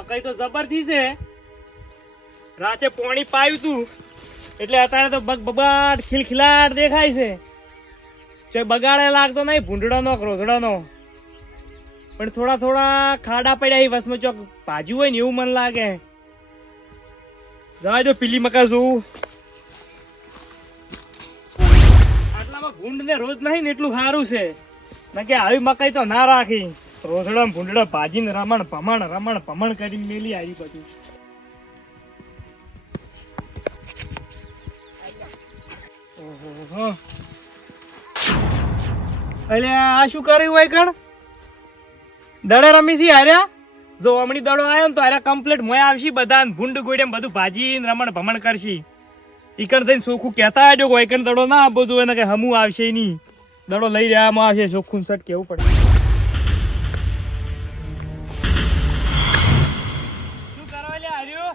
મકાઈ તો જબરથી છે. રાતે પાણી પાયું તું એટલે અત્યારે તો બગબગાટ ખિલખિલાટ દેખાય છે. જો બગાડે લાગતો નહીં, ભૂંડડાનો રોધડાનો. પણ થોડા થોડા ખાડા પડ્યા એ વસમાં ચોક ભાજી હોય ને એવું મન લાગે. જવા દો પીલી મકા જોવું. આટલામાં ભૂંડ ને રોજ નહીં ને એટલું સારું છે. ના કે આવી મકાઈ તો ના રાખી. રોધડા ભૂંડડા ભાજીને રમણ ભમણ કરી મેલી આવી બધું. એટલે આ શું કર્યું હોય કણ? દડે રમી છી હાર્યા. જો હમણી દડો આવ્યો ને તો હાર્યા કમ્પ્લીટ મોય આવશી બધા ભૂંડ ગોડે બધું ભાજી રમણ ભમણ કરશી. ઈકણ થઈને ચોખ્ખું કહેતા આવજો કોઈ કણ દડો ના આપો તો એને કે હમું આવશે નહીં. દડો લઈ રહ્યામાં આવશે ચોખ્ખું સટ કેવું પડે. શું કરો લે હાર્યો?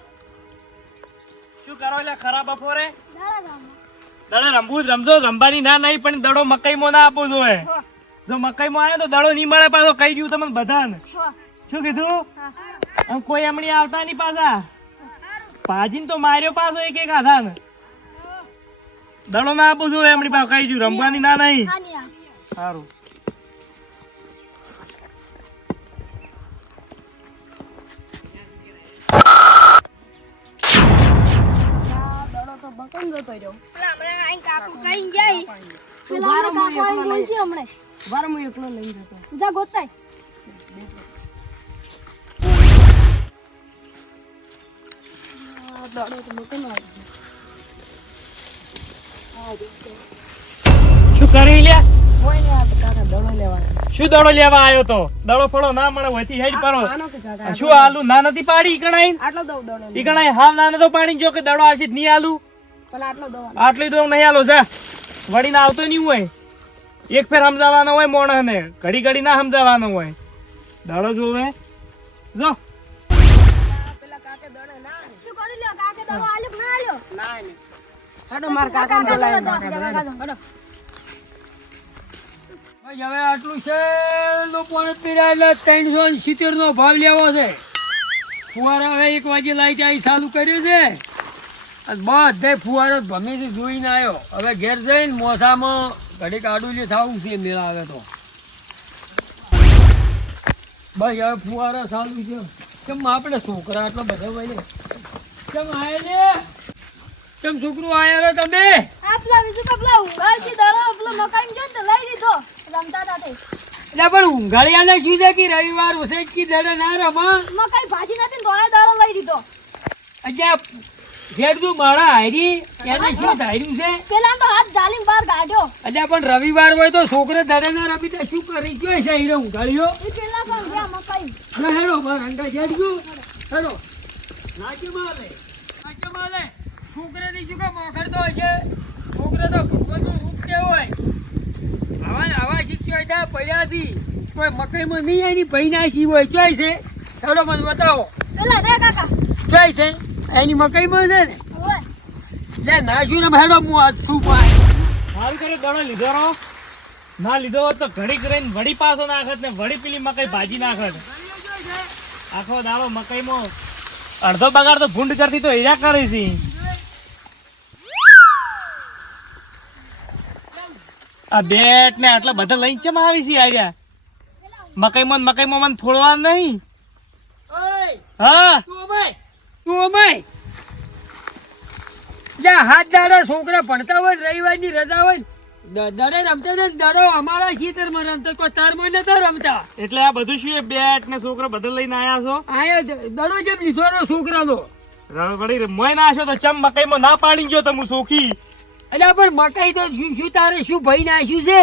શું કરો લે ખરા બપોરે? દડો રમવું જ રમજો. રમવાની ના નહીં પણ દડો મકાઈમાં ના આપો જોઈએ. જો મકાઈમાં આવ્યો તો દડો નહીં મળે પાછો કહી દઉં તમને બધાને. શું કીધું? કોઈ હમણી આવતા નહીં પાછા. ભાજીને તો માર્યો પાછો એક એક આધા ને. દડો ના આપું જોઈએ હમણી પાછો કહી દઉં. રમવાની ના નહીં. સારું. શું કરી લ્યા? શું દડો લેવા આવ્યો તો? દડો ફળો ના મળે હોયથી હેડ કરો. શું આલુ ના નથી પાડી ઈકણાઈ? ઈકણાઈ હાવ ના નતો પાડી જો કે દડો આવશે નહીં આલુ. આટલી દો નહીં આલો જા. વળીને આવતો નહીં હોય. એક ફેર સમજાવવાનો હોય મોણસ ને, ઘડી ઘડી ના સમજાવવાનો હોય. દડો જોવે જો. હવે આટલું છે પોણે પીરા એટલે 370 નો ભાવ લેવો છે. ફુવારા હવે 1 વાગે લાઈટ આવી ચાલુ કર્યું છે. બધે ફુવારો ભમે છે જોઈને આવ્યો. હવે ઘેર જઈને મોસામાં ઘડી કાઢું લે થવું છે મેળા આવે તો. ભાઈ હવે ફુવારો ચાલુ છે. કેમ આપણે છોકરા આટલો બધો ભાઈ કેમ આયે લે? કેમ છોકરું આયા રે તમે? એટલે પણ ઊંઘાળિયાને શું છે કે રવિવાર હશે કે દડે ના રમા? મકાઈ ભાજી નથી દોડે દાડો લઈ દીધો. અચ્છા ઘેર તું મારા હારી એને શું ધાર્યું છે? પેલા તો હાથ જાલીને બહાર કાઢ્યો. અચ્છા પણ રવિવાર હોય તો છોકરે દડે ના રમી તો શું કરી ગયો છે હીરો ઊંઘાળ્યો? એ પેલા પણ ગયા મકાઈ. હેડો બાર અંડા જેડજો. હેડો નાચો માલે છોકરાની શું કામ આખડતો હોય છે? છોકરા તો ભગવાનનું રૂપ કેવો હોય. આવા શીખ્યો હતા પડ્યાથી કોઈ મકાઈમાં નહીં એની ભૈના સી હોય ચોય છે. હેડો મને બતાવો પેલા રે કાકા ચોય છે એની મકાઈમાં છે ને. ઓય લે નાશું ને હેડો હું આ શું પાય. સારું કરે દડો લીધો રહો. ના લીધો હોત તો ઘડી કરીને વળી પાછો નાખત ને વળી પેલી મકાઈ ભાજી નાખત. આખો દાડો મકાઈમાં અડધો બગાડ તો ભૂંડ કરતી તો હીરા કરી હતી. આ બેટ ને આટલા બધા લઈને ચમ આવી છે આર્યા? મકાઈમાં મને ફોડવા નહીં. હા હાથ દાડો છોકરા ભણતા હોય રવિવારની રજા હોય દડે રમતા ને દડો અમારા ખેતરમાં રમતા કોઈ તારમાં નતા રમતા. એટલે આ બધું શું બેટ ને છોકરા બધા લઈને આયા છો? આયો દડો જેમ લીધો નો છોકરાનો. વળી મોય ના આશો તો ચમ મકાઈમાં ના પાડી ગયો તમે સોખી. એટલે પણ મકાઈ તો શું તારે શું ભાઈ નાખ્યું છે?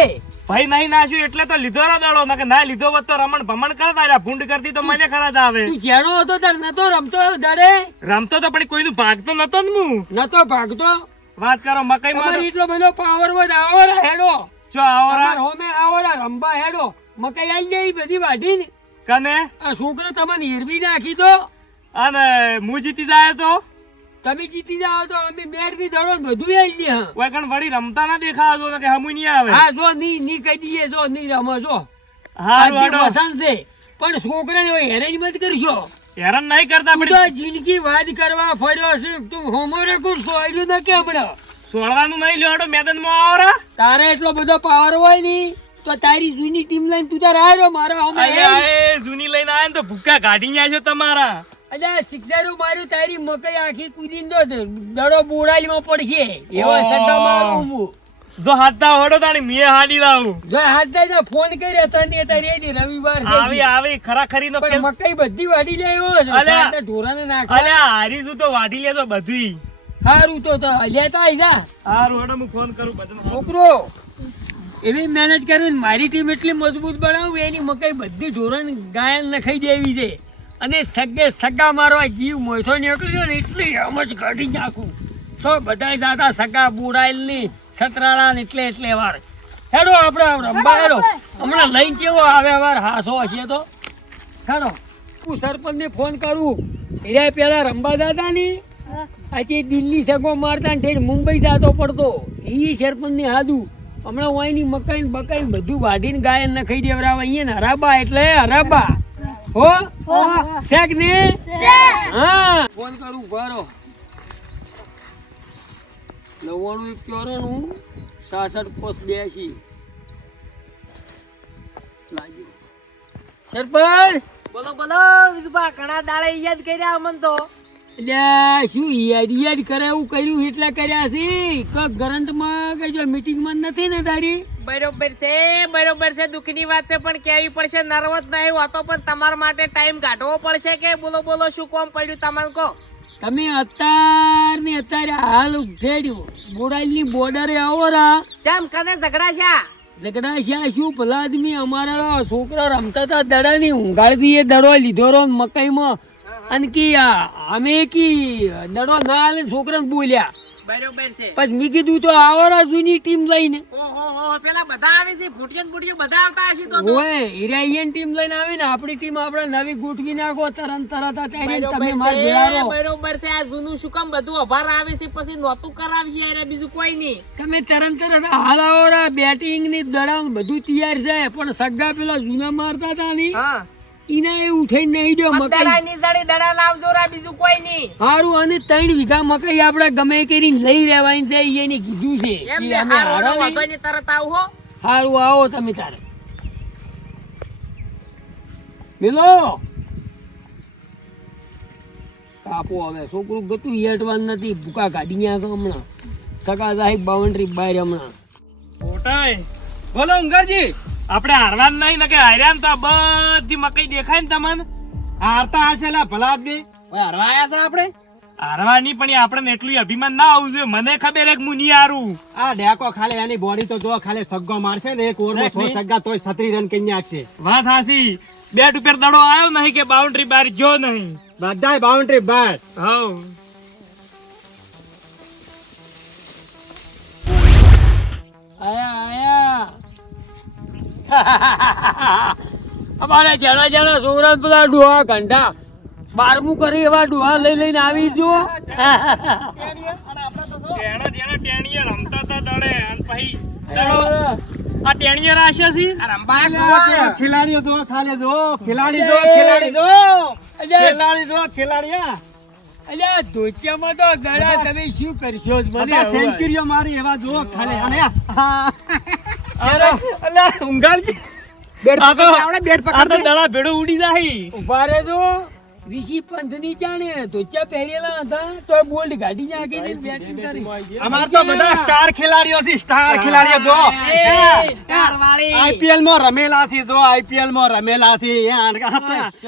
ભાઈ નહીં નાખ્યું એટલે તો લીધો રો દડો. ના લીધો હોત તો રમણ ભમણ કરતા ભૂંડ કરતી તો મને ખરા આવે. તું જેનો હતો તાર નતો રમતો દડે? રમતો તો પણ કોઈનું ભાગતો નતો ને હું. નતો ભાગતો? વાત કરો મકાઈમાં એટલો બધો પાવર વધ આવો હેડો. જો આવરા હોમે આવો રંબા હેડો. મકાઈ આવી જાય બધી વાઢી ને કને આ છોકરો તમને હેરવી નાખી તો અને હું જીતી જાય તો તમે જીતી જાઓ તો અમે બેટ થી દડો બધું આવી દે. ઓય કણ વળી રમતા ના દેખાડો તો કે હમુ નહીં આવે. હા જો ની કહી દઈએ જો ની રમો જો. હારું હેડો પસંદ છે પણ છોકરાને હેરેજ મત કરશો. હેરાન નહીં કરતા તું આપણે તો જિંદગી વાત કરવા ફર્યો છે તું હોમરે કુર સોયલું ન કે હમણાં સોળવાનું નહીં લેવાડો મેદાનમાં આવરા તારે એટલો બધો પાવર હોય ની તો તારી જૂની ટીમ લઈને તું તાર આવ્યો મારા હમે અલ્યા એ જૂની લઈને આયા ને તો ભૂક્કા કાઢી આવ્યો તમારા અલ્યા સિક્સરો માર્યું તારી મકઈ આખી કૂદીને તો દડો બોડાલીમાં પડશે એવો સટ્ટા મારું હું જો હાથતા હોડો તાણી મીએ હાડી લાવું જો હાથ દે ફોન કર્યો તને તારી એની રવિવાર છે આવી આવી ખરાખરી નો પણ મકઈ બધી વાડી લાવ્યો છે અલ્યા. સાતના ઢોરાને નાખવા અલ્યા હારી શું તો વાઢી લેતો બધુંય હારું તો લેતા આઈ જા હારું હોડો હું ફોન કરું બધું છોકરો એવી મહેનત કરીને મારી ટીમ એટલી મજબૂત બનાવું એની મકઈ બધી ઢોરાને ગાયન નખાઈ દેવી છે અને સગે સગા મારવા જીવ મોથો નીકળ્યો ને એટલી આમ જ કાઢી નાખું છો બધાય જાતા સગા બુડાયેલની સતરાળા ને એટલે વાર હેડો આપણે રંબા હેડો હમણાં લઈને કેવો આવે વાર હાસો હશે તો હેડો હું સરપંચને ફોન કરું એ પેલા રંબા દાદા ની આજે દિલ્હી સગો મારતા ને ઠેઠ મુંબઈ જતો પડતો એ સરપંચની હાદું હમણાં વાયની મકાઈ બકાઈ બધું વાઢીને ગાયન નખાઈ દેવરાવે અહીંયા ને હરાબા એટલે હરાબા હો શેક ને હા ફોન કરું ભરો 99 66 પોસ્ટ 82 લાગ્યું સરપંચ બોલો બોલો વિજુભા ઘણા દાડે યાદ કર્યા અમન તો એટલે શું યાદ કરે એવું કર્યું એટલે કર્યા છે કે ગરંટમાં કે જો મીટિંગમાં નથી ને તારી બરોબર છે દુઃખની વાત છે પણ કેવી પડશે નર્વસ નહીં હોતો પણ તમારા માટે ટાઈમ કાઢવો પડશે કે બોલો બોલો શું કામ પડ્યું તમને કહો તમે અત્યારે હાલ ઉઠેડ્યો બોડાઈલની બોર્ડરે આવો રા ચમ કને ઝઘડા છે શું ભલા આદમી અમારા છોકરા રમતા હતા દડાની ઊંઘાડી એ દડો લીધો રો મકાઈમાં અને કી અમે કી દડો ના આલે છોકરાને બોલ્યા બરોબર છે પછી મેં કીધું તો આવરા જૂની ટીમ લઈને ઓહો પેલા બધા આવે છે ફૂટિયન બધા આવતા હશે તો ઓય હિરાઈયન ટીમ લઈને આવી ને આપણી ટીમ આપણે નવી ગોઠવી નાખો તરત અત્યારે તમે માર ભેળારો બરોબર છે આ જૂનું શું કામ બધું અભાર આવે છે પછી નોતું કરાવશે યાર બીજું કોઈ નહીં તમે તરત હાલ આવરા બેટિંગ ની દડા બધું તૈયાર છે પણ સગા પેલા જૂના મારતા હતા ને હા ઈના એ ઉઠાઈ નહીં દો મકાઈ દડાની જડી દડા લાવજો રા બીજું કોઈ નહીં હારું અને 3 વીઘા મકાઈ આપણે ગમે કરીને લઈ રહેવાની છે એને કીધું છે એમ કે ને અમે હારો હારા વાંધો નહીં તરત આવો હો હારું આવો તમે તારે મિલો કાપો હવે છોકરું ગતું હેઠવાન નથી ભૂકા કાઢી ગયા તો હમણાં સગા સાહેબ બાઉન્ડ્રી બહાર હમણાં ઓટાય બોલો ઉંગરજી આપણે હારવાનું નહીં ને કે હાર્યા ને તો બધી મકઈ દેખાય ને તમને હારતા હશે લા ભલા આદમી ઓય હરવા આયા છે આપણે હારવાની પણ આપણને એટલું અભિમાન ના આવવું જોઈએ મને ખબર એક હું નહીં હારું આ ડેકો ખાલી એની બોડી તો જો ખાલી સગ્ગો મારશે ને એક ઓવરમાં 100 સગ્ગા તોય 36 રન કરી નાખશે વાત હાસી બેટ ઉપર દડો આવ્યો નહીં કે બાઉન્ડ્રી બહાર જો નહીં બધાય બાઉન્ડ્રી બાર હવ આયા અમારા જણા જણા છોકરા બધા ડોહા ઘંટા 12મું કરી એવા ડોહા લઈને આવી જો ટેણીએ રમતા હતા દડે અને પછી દડો આ ટેણીએ રાશે છે ખિલાડીઓ જો ખાલી જો ખિલાડી અલ્યા ધોચિયામાં તો ગળા તમે શું કરશો જ મને બધા સેન્ચુરીઓ મારી એવા જો ખાલી અને અલ્યા ઉંગાલજી આ તો દડા ભેડો ઉડી જાય ઉભા રહેજો ઋષિ પંથ ની ચાણે ધોચિયા પહેરેલા હતા તો બોલ્ડ ગાડી નાખીને બેટિંગ કરી અમાર તો બધા સ્ટાર ખેલાડીઓ છે સ્ટાર ખેલાડીઓ જો સ્ટાર વાળી આઈપીએલ માં રમેલા છે જો આઈપીએલ માં રમેલા છે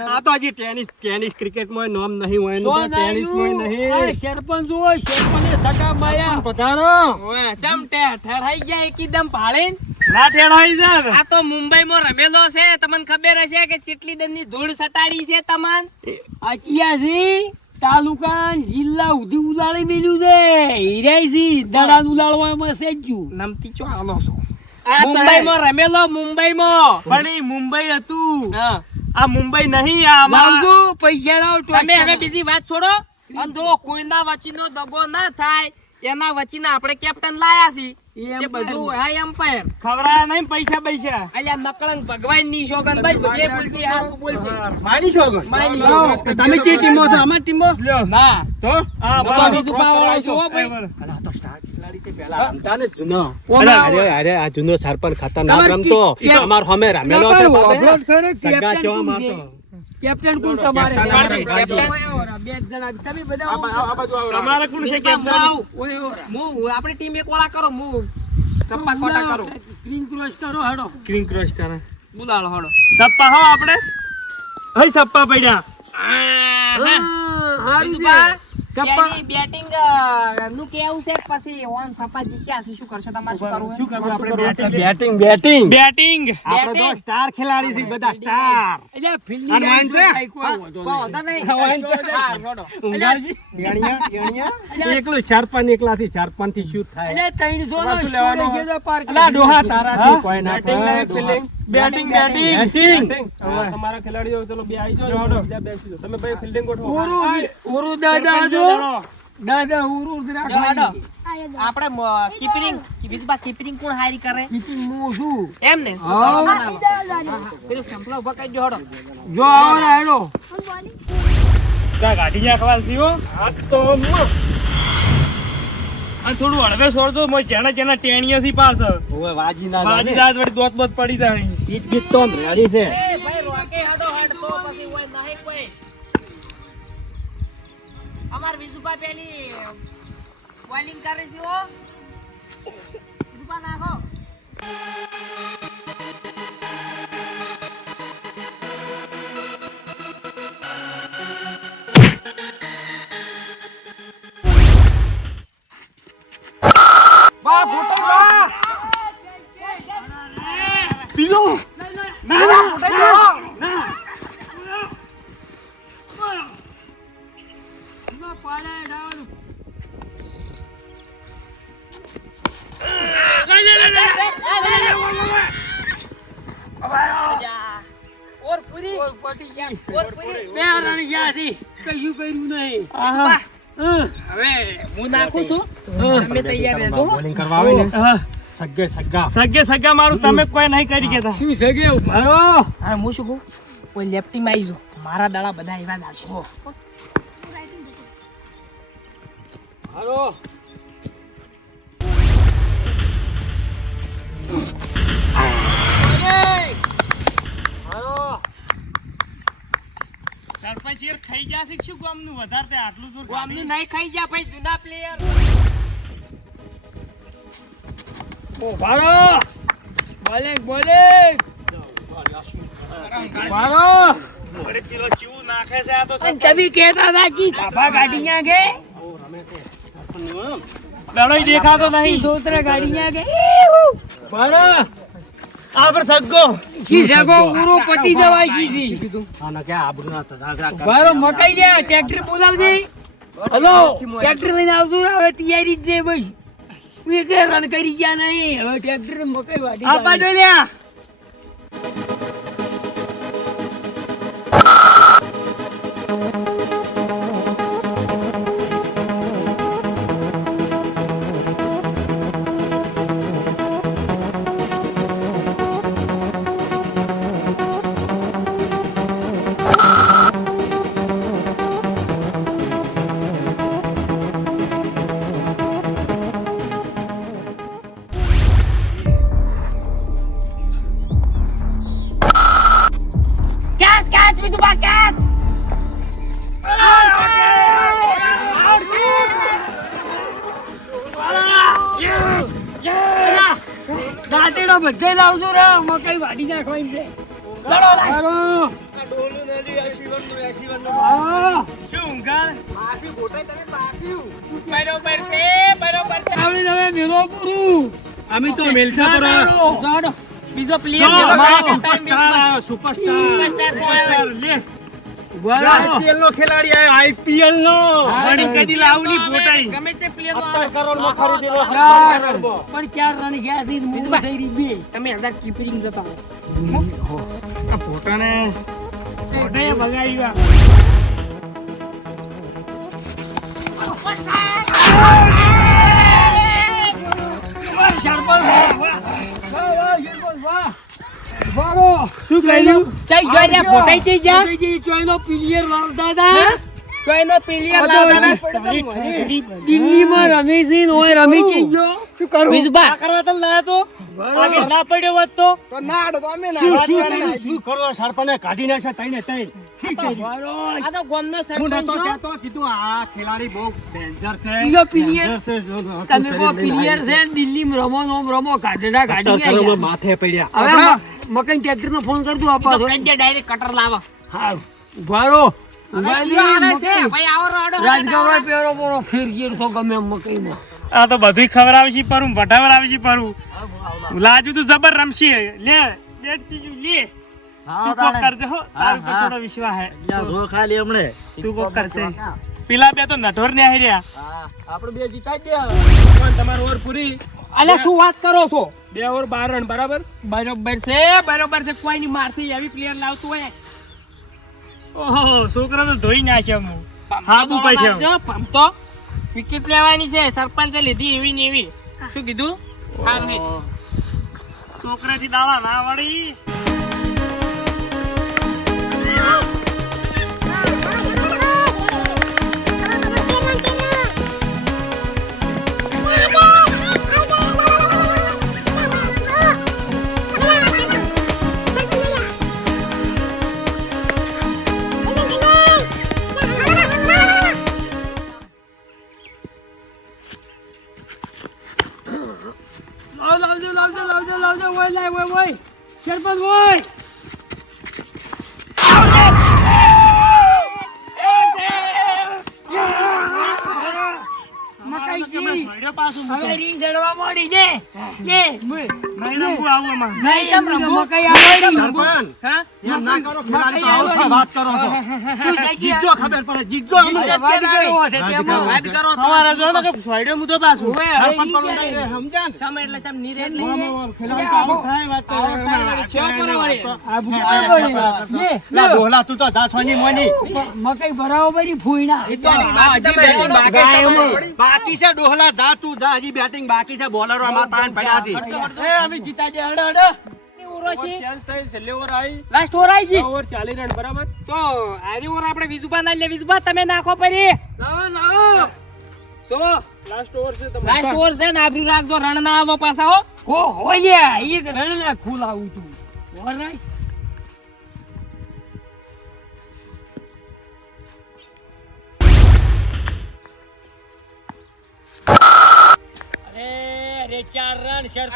આ તો હજી ટેનિસ ક્રિકેટ માં નામ નહીં હોય સો એનું ટેનિસ માં નાયું. નહીં આ સરપંચ જુઓ, સરપંચે સગા માર્યા. પધારો ઓય ચમટે ઠરાઈ જાય એકદમ ભાળીન ના ટેણાઈ જાય આ તો મુંબઈમાં રમેલો છે તમને ખબર હશે કે ચીટલી દનની ધૂળ સટાડી છે તમન અચિયાસી તાલુકા જિલ્લા ઉધી ઉલાળી મેલ્યું છે હિરાઈસી દડાન ઉલાળવામાં સેજ્જુ નમતી ચો આલો છો મુંબઈમાં રમેલો મુંબઈમાં પણ ઈ મુંબઈ હતું હા આ મુંબઈ નહીં આ માંગુ પૈસા લાવ તમે હવે બીજી વાત છોડો અને જો કોઈના વચ્ચેનો દગો ના થાય એના વચ્ચેના આપણે કેપ્ટન લાયા છીએ એ જે બધું હા એમ્પાયર ખવડાયા નહીં પૈસા અલ્યા નકળંગ ભગવાન ની સોગન બસ જે બોલશે હા શું બોલશે માની છો માની સોગન. તમે કઈ ટીમો છો અમાર ટીમો ના તો હા તો બરાબર. બીજું પાવર છો ભાઈ અલા તો સ્ટાર ખેલાડી તે પહેલા રમતા ને જૂનો ઓમાં અરે અરે આ જૂનો સરપંચ ખતરનાક તમાર રમતો કે- અમાર હમે રમેલો છે નકર બાપે. વાપરો જ ખરો કે સગા કેપ્ટન કેવા કોણ છે? મારતો. કેપ્ટન કોણ તમારે કેપ્ટન કેપ્ટન. બે જણા તમે બધા તમારે કોણ છે હું કેપ્ટન આવું. ઓય ઓરા. હું આપણી ટીમ એક વાળા કરો હું ચપ્પા કોટા કરું ગ્રીન ક્રોસ કરો હાડો ક્રીમ ક્રોસ કરે બોલાડો હડો સપ્પા હો આપણે હઈ સપ્પા પડ્યા હારું છે બીજું સપ્પા બેટિંગ નું કેવું છે કે પછી ઓન સપા જીત્યા છે શું કરશો તમારે શું કરવું શું કરવું આપણે બેટિંગ બેટિંગ બેટિંગ આપણે તો Batting. સ્ટાર ખેલાડી છે બધા સ્ટાર એટલે ફિલ્ડિંગ અને વાંચે? ઉંગાજી ગણિયા એકલો ચારપાન એકલાથી ચારપાન થી શૂટ થાય એટલે 300 નો શું સ્કોર લેવાનું? છે તો પાર અલા ડોહા તારાથી કોઈ ના બેટિંગ થાય બેટિંગ બેટિંગ બેટિંગ તમારા ખેલાડીઓ ચલો બે આવી જાઓ બીજા બેસી જાઓ તમે ભાઈ ફિલ્ડિંગ ગોઠવો ઓરો દાદા જો દાદા ઓરો જો રાખવાની હડો આપણે કીપરિંગ બીજું કીપરિંગ કોણ હારી કરે ઈથી મો શું એમ ને હા. પેલું સંપલા ઉભા કરી દો હડો જો આવરા હેડો કા ગાડી નાખવા સીઓ આ તો અને થોડું હળવે છોડજો મોય જેના જેના ટેણીયા સી પાછળ ઓય વાજી ના બાજી દાદ વળી દોત બોત પડી જાય જીત જીત તો રેડી છે એ ભાઈ રોકે હડો હડ તો પછી ઓય નહીં કોઈ અમાર વિજુભા પેલી બોલિંગ કરે છે ઓ વિજુભા નાખો વાહ ફોટો વાહ પીલો ના ફોટો ઓર પૂરી ઓર પટી ગઈ ઓર પૂરી બે રન ગયા છે કયું કર્યું નહીં આહા હવે હું નાખું છું તમે તૈયાર રહેજો બોલિંગ કરવા આવે ને સગ્ગે સગ્ગા સગે સગા મારું તમે કોઈ નહીં કરી કેતા શું છે કે મારો હા હું શું કહું કોઈ લેફ્ટી માં આવી જાઓ મારા દાડા બધા એવા જ આવશે મારો સરપંચ યાર ખાઈ ગયા છે કે શું ગામનું વધારે તે આટલું જોર ગામની નહીં ખાઈ ગયા ભાઈ જૂના પ્લેયર ઓ મારો બોલિંગ બોલિંગ મારો અરે પેલો ચીવું નાખે છે આ તો અને તમે કહેતા હતા કે ધાબા ગાડી ન્યા ગે દડોય દેખાતો નહીં સોતરા ગાડી ન્યા ગે મારો આ પર સગ્ગો છી સગો પૂરો પટી જવાય છી આના કે આબરૂ ના થતા મારો મકાઈ ગયા ટ્રેક્ટર બોલાવજે હલો ટ્રેક્ટર લઈને આવજો હવે તૈયારી જ છે બસ હું એક રન કરી ગયા નહીં હવે ટ્રેક્ટર મકાઈ વાટી આ પાડો લ્યા કેચ કેચ વિજુભા કેચ દાંતેડો બધે લાવજો રે મકાઈ વાટી નાખવા એમ છે મારો મારો શું ઊંઘાર બરોબર છે બરોબર છે આવડે હવે મેલો પૂરું અમે તો મેલછા પર દોડો બીજો પ્લેયર સુપરસ્ટાર સુપરસ્ટાર લે બરાબર આઈપીએલ નો ખેલાડી આયો આઈપીએલ નો વળી કદી લાવની બોટાઈ ગમે તે પ્લેયર 17 કરોડ માં ખરીદેલો પણ 4 રન ગયા છે મૂળ થઈ રહી બે તમે અંદર કીપરિંગ જતા આ પોતાને પોતે બગાડ્યા રહો વારો શું કર્યું ચાઈ જોઈ લે ફોટાઈ જઈ જા ચોઈનો પિલિયર લાવતા હતા જોઈનો પિલિયર લાવતા દિલ્હીમાં રમી છે ને ઓય રમી છે જો શું કરું વિજબા આ કરવા તને લાયા તો આગે ના પડ્યો હોત તો તો ના આડો તો અમે શું ના શું કરો સરપંચને કાઢી નાખ્યા તઈને તઈ વારો આ તો ગામનો હું સરપંચ નતો છો. કહેતો કીધું આ ખેલાડી બહુ ડેન્જર છે ઈલો પિલિયર. danger છે, જો, જો, તમે કો શરીર લઈને પિલિયર આવી. છે ને દિલ્હીમાં રમો નોમ રમો કાઢડા કાઢી કરોમાં ગયા માથે પડ્યા હવે મકઈ ટ્રેક્ટર નો ફોન કરતું ઈ આપા તો કહી દે ડાયરેક્ટ કટર લાવો હા ઉભારો હવે આવે છે ભાઈ આવો રોડો રાજગવાર પેરો પોરો ફેર ગયો તો ગમે એમ મકઈમાં આ તો બધુંય ખવડાવે છે પરું ભટાવડાવે છે પરું લાજુ તું જબર રમશી લે લેટ ચીજુ લે તું કોક કરજે હો તારું પર થોડો વિશ્વાસ હે તું કોક કરશે પેલા બે તો નઠોર ને આઈ રહ્યા આપણે બે જીતા ગયા પણ તમારી ઓવર પૂરી અલે શું વાત કરો છો 2 ઓવર 12 રન બરાબર બરોબર છે કોઈ ની મારથી એવી પ્લેયર લાવતું હોય ઓહો છોકરા તો ધોઈ નાખ્યા હું હાબુ પૈસા જો પમતો વિકેટ લેવાની છે સરપંચે લીધી એવી ને એવી શું કીધું હારની છોકરાથી દાવા ના વળી લાવજો ઓય લાય ઓય સરપંચ ઓય મકાઈજી પાછું હવે રીંગ ચડવા માંડી છે લે નહીં રમવું આવું આમાં નહીં કેમ મકાઈ આવડી સરપંચ હા એમ ના કરો ખેલાડી તો આઉટ થાય, વાત કરો છો જીતજો ખબર પડે જીતજો અમે. વાત કેવો હશે તેમાં વાત કરો તો તમારે જો ને કે સોયડે હું તો પાછું ઓય સરપંચ પણ નહીં રે, સમજ્યા ને? સમ એટલે સમ નીરે એટલે ખેલાડી તો આઉટ થાય, વાત કરો. આઉટ થાય વળી, છ કરો વળી. લે લા ડોહલા તું તો જા સોની મોની. મકાઈ ભરાવો બરી ફૂઈના એ તો આ હજી બેટિંગ બાકી છે. બાકી છે ડોહલા જા તું જા હજી બેટિંગ બાકી છે બોલરો અમાર પાસે પડ્યા છે. અમે જીતા ગયા હડો હડો ઓરોશી ચાન્સ થાય છેલ્લે ઓવર આવી લાસ્ટ ઓવર આવી જી ઓવર 40 રન બરાબર તો આની ઓવર આપણે વિજુબા ના લે વિજુબા તમે નાખો પરી લાવો લાવો સો લાસ્ટ ઓવર છે તમારે લાસ્ટ ઓવર છે ને આબરી રાખજો રન ના આવો પાછા હો કો હોયા એક રન ના ખુલાવું તું ઓવર રાઈટ અરે 4 રન સરપંચ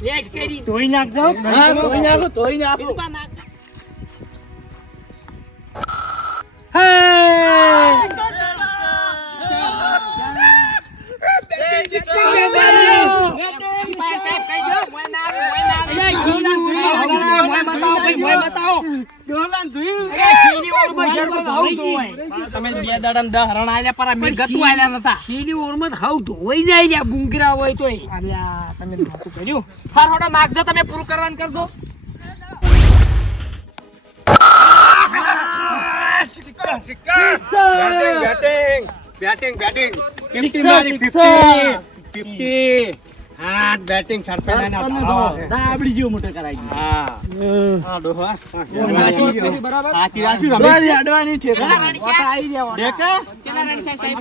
લેટ કરી ધોઈ નાખજો ધોઈ નાખો તમે બે દાડા 10 રન આલ્યા પર મે ગતું આલ્યા નતા શીલી ઓરમાં ખાવ ધોઈ જાય લ્યા બુંગરા હોય તોય અલ્યા તમે નાખું કર્યું ફાર હોડો નાખજો તમે પૂરું કરવાનું કરજો બેટિંગ 50 મારી 50 50 હા બેટિંગ સરપંચ ના ધાવા છે. દાબડી જેવું મોટો કરાઈ હા હા ડોહા બરાબર સાચી રાશી રમે અડવાની છે કેટલા રન છે દેખે કેટલા રન છે સાહેબ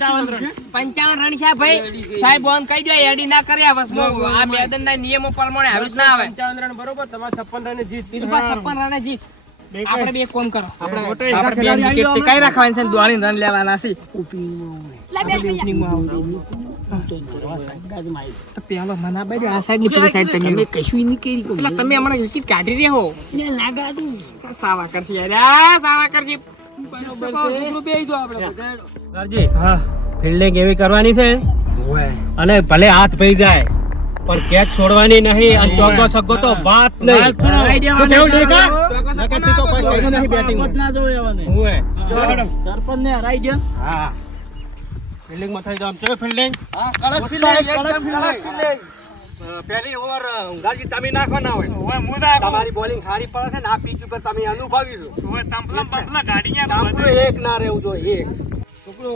55 રન છે ભાઈ સાહેબ બોન કહી દો એડી ના કર્યા વસમો આ મેદાનના નિયમો પ્રમાણે આવી જ ના આવે 55 રન બરોબર તમારે 56 રન જીત બીજું 56 રન જીત આપણે બે કોમ કરો આપણે મોટો આપણે બે ખેલાડી આવી વિકેટ કઈ રાખવાની છે દોડી રન લેવાના છે લે બેટ ભૈયા તો પેલો મના બાજુ આ સાઈડ ની પેલી સાઈડ તમે કશું નહીં કરી પેલા તમે હમણાં વિકેટ કાઢી રહ્યા હો ના ગાડી સાવા કરશી યાર આ સાવા કરશી બેહી દો આપણે બધા સરજી હા ફિલ્ડિંગ એવી કરવાની છે અને ભલે હાથ ભઈ જાય પણ કેચ છોડવાની નહીં અને ચોગ્ગો છગ્ગો તો વાત નહીં શું કેવું ઠીકા? નકર તું તો કોઈ કર્યું નહીં batting માં. હુંએ. સરપંચ ને હરાઈ ગયા પહેલી ઓવર ઊંઘાજી તમે નાખો ના હોય ઓય હું નાખું. તમારી બોલિંગ સારી પડે છે ને આ પીચ ઉપર તમે અનુભવી છો ઓય તંપલા બંપલા ગાડી ન્યા તાંબુ એક ના રહેવું જોઈએ એક છોકરો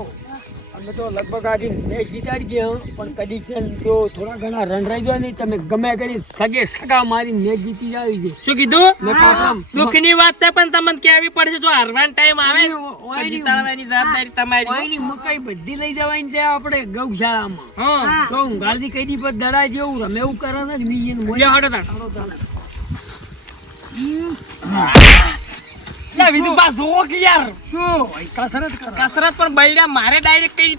અમે તો લગભગ આજે મેચ જીતાડી ગયા પણ કદી છે ને તો થોડા ઘણા રન રહી જાય ને તમે ગમે કરી સગે સગા મારી મેચ જીતી જાવી છે શું કીધું ને કાકા, દુઃખની વાત છે પણ તમને કેવી પડશે જો હારવાનો ટાઈમ આવે ને, ઓય, તો જીતાડવાની જવાબદારી તમારી. ઓયની મકાઈ બધી લઈ જવાની છે આપણે ગૌશાળામાં હા તો ઊંઘાડથી કઈ દી પર દડા જેવું રમે એવું કરે છે કે નહીં એને લ્યો હડો તાણ. લે વિજુ પાસ જોવો કે યાર. શું કસરત કરો કસરત પણ બૈડા મારે ડાયરેક્ટ કરી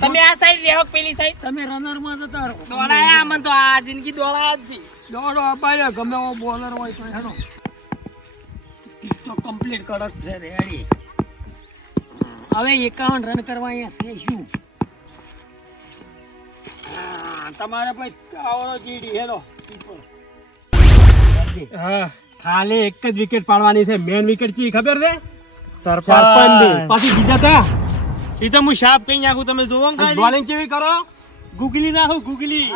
તમે આ સાઈડ રહેવો કે પેલી સાઈડ તમે રનરમાં જતા રહો દોડાયા અમને તો આ જિંદગી દોડાયા જ છે. દોડો અપાડ્યો ગમે એવો બોલર હોય તો હેડો તો કમ્પ્લીટ કડક છે રેડી હવે 51 રન કરવા અહીંયા છે શું તમારે ભાઈ આવડો જીડી હેલો હા ખાલી એક જ વિકેટ પાડવાની છે મેન વિકેટ કી ખબર છે સરપંચ સરપંચ પાછી બીજા તા ઈ તો હું શાપ કઈ નાખું તમે જોવો ને ખાલી. બોલિંગ કેવી કરો ગુગલી નાખું ગુગલી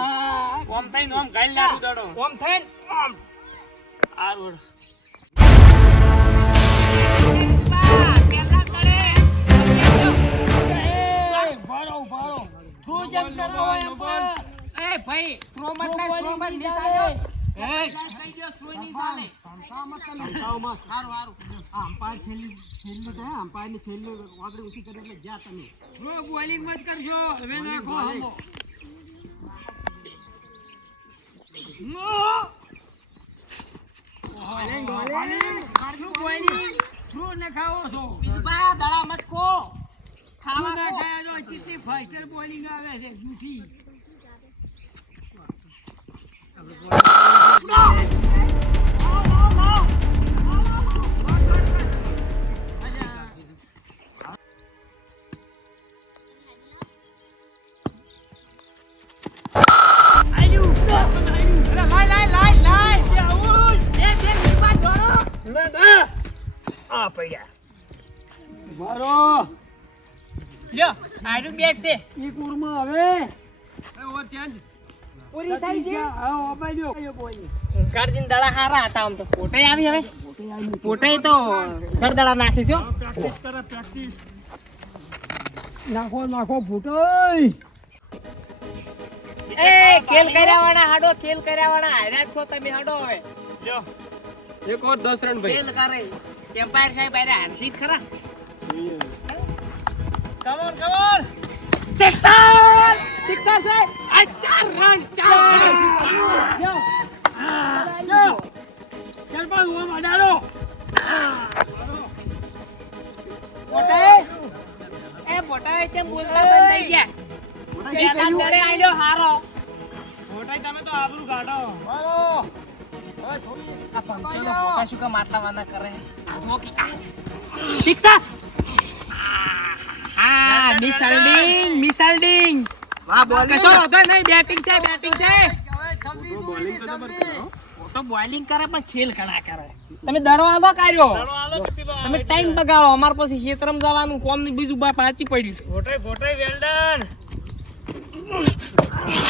ઓમ થઈને ઓમ ગાઈ નાખું દડો ઓમ થઈને ઓમ આ રોડ ભાડો ભાડો થ્રો જમ્પ કરાવો એમ પર એ ભાઈ થ્રો મત ના થ્રો મત મિસ આજો થ્રો બોલિંગ મત કરશો હવે નાખો હમો થ્રો નખાવો છો બીજું બા દડા મત કો ખાવા નાખાયા તો કેટલી ફાસ્ટર બોલિંગ આવે છે જૂઠી આ પડ્યા મારો લ્યો આયરું બેટ છે એક ઓવરમાં હવે ઓવર ચેન્જ પૂરી થઈ ગઈ હા ઓબાડ્યો આયો બોલિંગ ગાર્જિન દડા હારા હતા આમ તો પોટે આવી હવે પોટે તો દડા નાખીશ હો પ્રેક્ટિસ કરે પ્રેક્ટિસ નાખો નાખો ફૂટોય એ ખેલ કર્યા વાળા હાડો ખેલ કર્યા વાળા હાર્યા છો તમે હાડો હવે લ્યો એક ઓર 10 રન ખેલ કરે એમ્પાયર સાહેબ આર્યા હારશી જ ખરા કમોન કમોન સિક્સર સિક્સર છે આ 4 રન 4 ચાલ પણ હું અડાડો પોટે એ પોટે કેમ બોલતા બંધ થઈ ગયા પેલા દડે આલ્યો હારો મોટાઈ તમે તો આબરૂ કાઢો મારો આ પંચો તો પોટા શું કામ આટલા વાના કરે આ જો કે સિક્સર હા મિસલ્ડિંગ વાહ બોલિંગ કશો વાંધો નહીં બેટિંગ છે તો બોલિંગ કરે પણ ખેલ ઘણા કરે તમે દડો આગો કાઢ્યો ચાલો આલો કે પેલો તમે ટાઈમ બગાડો અમાર પછી ક્ષેત્રમ જવાનું કોમ ની બીજું બા પાછી પડ્યું ફોટાઈ વેલ્ડન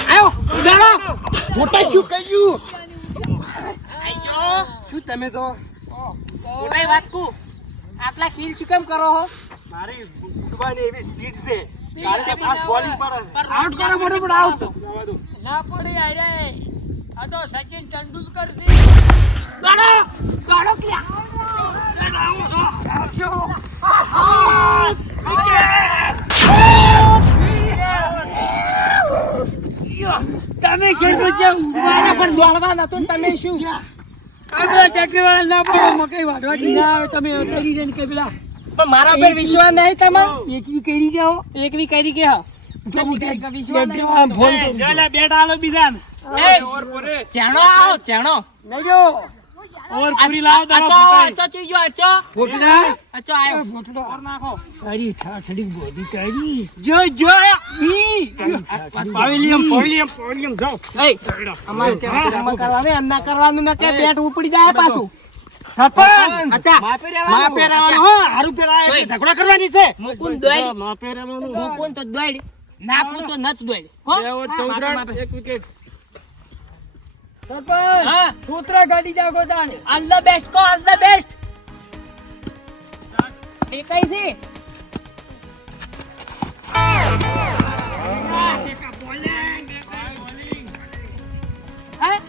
આયો દડો મોટા શું કર્યું શું તમે તો મોટાઈ વાત કુ આટલા ખેલ શું કેમ કરો હો મારી ઉડવાની એવી સ્પીડ છે Speed કાલે છે, ફાસ્ટ બોલિંગ પર આઉટ કરો મોટો આઉટ ના પડી આરે આ તો સચિન તેંડુલકર છે દડો ક્યાં તમે ખેડૂત છે મારા પણ દોડવા નતો ને તમે શું આપણા ટ્રેક્ટર વાળા ના પડે મકઈ વાઢવાથી ના આવે તમે કરી દે ને કે પેલા પણ મારા પર વિશ્વાસ નહીં તમાર એકવી કરી જાઓ એકવી કરી કે હા વિશ્વાસ નહીં ફોન જો લે બેટ આલો બીજા એ ચેણો આવો ચેણો નજો ઓવર પૂરી લાવો દડો અચો ફોટાઈ અચો ચીજો અચો ફોટડા અચો આયો ફોટડો ઓર નાખો તારી ઠાઠડી બોધી તારી જો જો પાવેલિયમ જાઓ એ અમાર કરવાનું એમ ના કરવાનું ન કે બેટ ઉપડી જાય પાછું સરપંચ અચ્છા માપે રહેવાનું હો હારું પેલા એટલે ઝઘડો કરવાની છે મુકુન દોડ માપે રહેવાનું મુકુન તો દોડ નાખું તો નત દોડ હો 14 રન એક વિકેટ સરપંચ હા. સૂત્રા ગાડી જાગો તાણે ઓલ ધ બેસ્ટ કો ઓલ ધ બેસ્ટ એ કઈ છે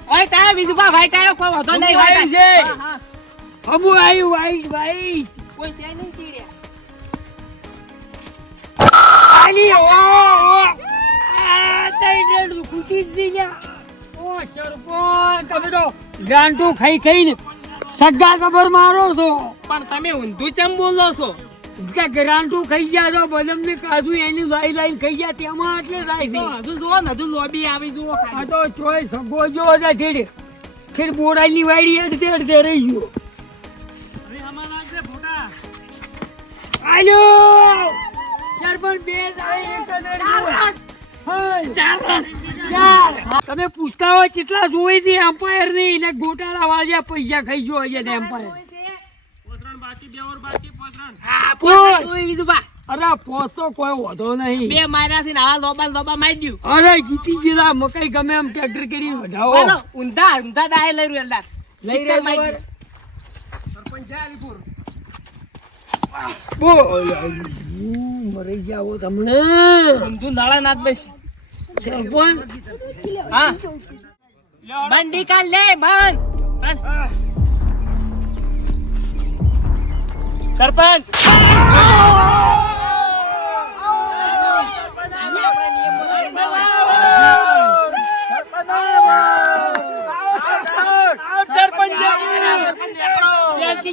વાઈટ આયો વિજુભા વાઈટ આયો કોઈ વધો નહીં અબુ વાઈટ આવ્યું છે. હા, હા. અબુ આવ્યું વાઈટ કોઈ છે નહીં ચીડ્યા આલી ઓ આ તઈ ખૂટી જ ગયા ઓ સરપંચ તમે તો ગાંઠું ખાઈ ખાઈને સગા સબર મારો છો પણ તમે ઊંધું ચમ બોલો છો કે ગ્રાન્ટું ખાઈ ગયા છો બલમ ને કાજુ એની લાઈ લાઈ ખાઈ ગયા તેમાં એટલે થાય છે હજુ જુઓ ને હજુ લોબી આવી જુઓ આ તો ચોય સગો જો છે ઠેર બોડાની વાડી અડધે રહી ગયો આલ્યો સરપંચ બે જાય એક ચાર તમે પૂછતા હોય કેટલા જોઈ છે એમ્પાયર ની ને ગોટાળા વાળ્યા પૈસા ખાઈ ગયો છે ને એમ્પાયર હા પોસ. પોસ વિજુભા અરે પોસ તો કોઈ વધો નહીં બે માર્યાથી ને આવા લોબા મારી દ્યું અરે જીતી ગયેલા મકાઈ ગમે એમ ટ્રેક્ટર કરી વધાવો બોલો ઊંધા દાહે લઈ રહ્યું એલદાર લઈ સિક્સર મારી રહ્યા દ્યું. બોલ મરી જાવો તમને ઊંધું નાળા નાથ બેસ સરપંચ હા બંડી કાલ લે બંધ સરપંચ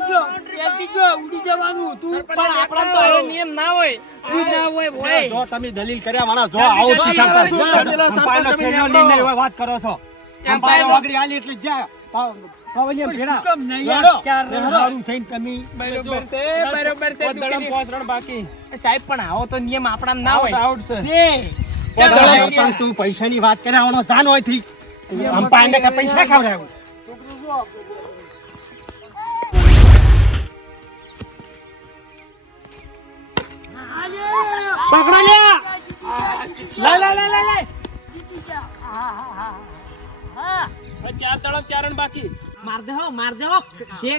ઉડી જવાનું તું પણ આપણા તો એવો નિયમ ના હોય ના હોય ભાઈ જો તમે દલીલ કર્યા વાળા જો આવો જ છે સરપંચ. અમ્પાયરનો છેલ્લો નિર્ણય હોય, વાત કરો છો અમ્પાયર વાગડી આલી એટલે જા પાવલિયમ ભેડા કેમ નહીં લેડો, ચાર લેડો. સારું થઈને તમે બરોબર છે બરોબર છે દુખીની. પોસરણ બાકી સાહેબ પણ આવો તો નિયમ આપણા ના હોય આઉટ છે છે સરપંચ તું પૈસાની વાત કરે આવનો જાન હોય થી અમ્પાયરને કે પૈસા ખવડાવું પકડો લ્યા લે ચાર તળપ ચારણ બાકી માર દે હો જે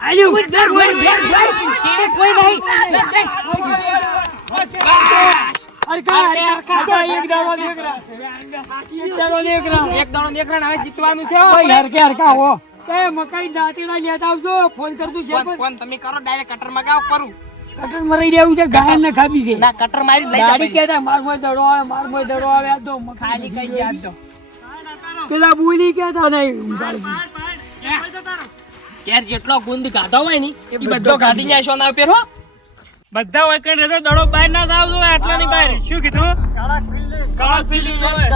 આલ્યું ચીડે કોઈ નહીં એક દાડો દેખરા એક દાડો દેખરણ હવે જીતવાનું છે ભાઈ હરકા હો તે મકાઈ દાંતીડા લેતા આવજો ફોન કરતું છે પણ ફોન તમે કરો ડાયરેક્ટ કટર માં ગાવ કરું કટર મરી રહ્યું છે ગાયન ને ખાબી છે ના કટર મારી લઈ ગાડી જા કેતા મારમોય દડો આવે આ તો ખાલી કઈ ગયા તો પેલા બોલી કેતા નહીં ઊંઘાડી. ક્યાર જેટલો ગુંદ ગાધો હોય ને એ બધો ગાડી ને શો ના પેરો બધા હોય કઈ રહેતો દડો બહાર ના થાવ જોઈએ આટલાની બહાર શું કીધું કાળા ફિલ્ડિંગ હવે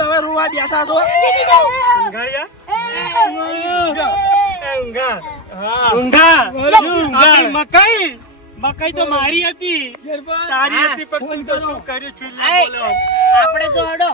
હવે રૂવા બેઠા છો મકાઈ તો મારી હતી તારી હતી પણ તું તો શું કર્યું છુલ્લા બોલો આપણે જો હડો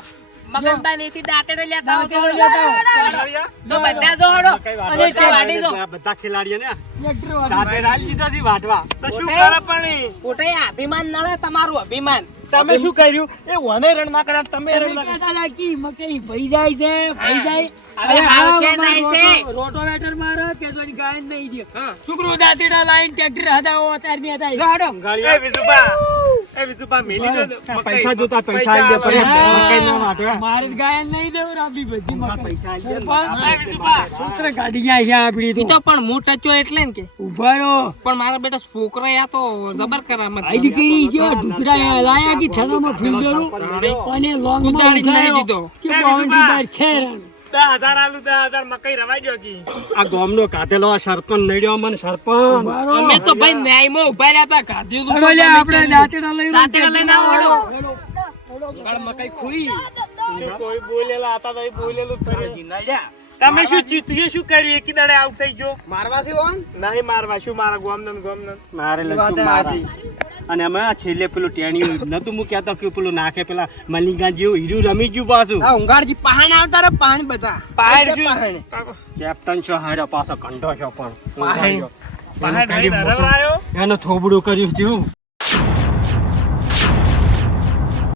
મગનબા નીથી દાંતડે લેતા આવો તો કાળિયા? જો બધા જો હડો અને તે વાડી દો. બધા ખેલાડીઓ ને ટ્રેક્ટર વાળું. દાંતે રાલી દીધા છે વાટવા તો શું કરે પણ પોતે અભિમાન નળે તમારું અભિમાન તમે શું કર્યું એ વને રણ ના કર્યા તમે રણ તમે ના કહેતા હતા કે મકાઈ ભઈ જાય છે ભઈ જાય હવે હાવ ક્યાં જાય છે? રોટોવેટર મારે કે જો ગાય નહીં દે હા. છોકરો દાંતીડા લાઈન ટ્રેક્ટર હદાવો અત્યાર ની હતા જો હડો એ વિજુબા મેલી દો મકાઈ. પૈસા જોતા પૈસા આલી દે પણ હા. મકાઈ ના વાટવા મારે જ ગાયન નહીં દેવું રાબી બધી મકાઈ પૈસા આલી દે ને. સરપંચ, વિજુબા સૂત્ર કાઢી ગયા છે આપડી ઈ તો તો પણ હું ટચ્યો એટલે ને કે ઉભા રહો પણ મારા બેટા છોકરો આ તો જબર કરામત આઈડી કરી છે ઢુકડા લાયા કે થડામાં ફિલ્ડરો અને લોંગ માં ઉતારી જ નહીં ઉઠાયો દીધો. કે બાઉન્ડ્રી બાર છે રન 10,000 આલુ 10,000 મકાઈ રવાઈ ગયો કી આ ગામનો કાઢેલો આ સરપંચ નડ્યો મને સરપંચ ઉભા અમે રહો તો ભાઈ ન્યાયમાં ઉભા રહ્યા હતા ગાધ્યું તો હડો લે આપણે દાંતેડા લઈ દાંતેડા લઈને આવો હડો મકાઈ ખુઈ કોઈ બોલેલા હતા તો એ બોલેલું જ કરે. તમે શું તું શું કર્યું એકી દાડે આઉટ થઈ ગયો મારવા છે ઓન નહીં મારવા શું મારા ગોમનન મારે વાત લખતું એ મારા. હાચી. અને અમે આ છેલ્લે પેલું ટેણિયું નતું હું કહેતો કે પેલું નાખે પેલા મલિંગા જેવું હીરું રમી ગયું પાછું આ ઉંગાડજી પહાણ આવતા રે પહાણ બધા પહાડ આ તે શું? પહાણ. કેપ્ટન છો હારે પાછો કંઠો છો પણ પહાડ. પહાડ ભાઈ નરવરાયો એનું થોબડું કર્યું છું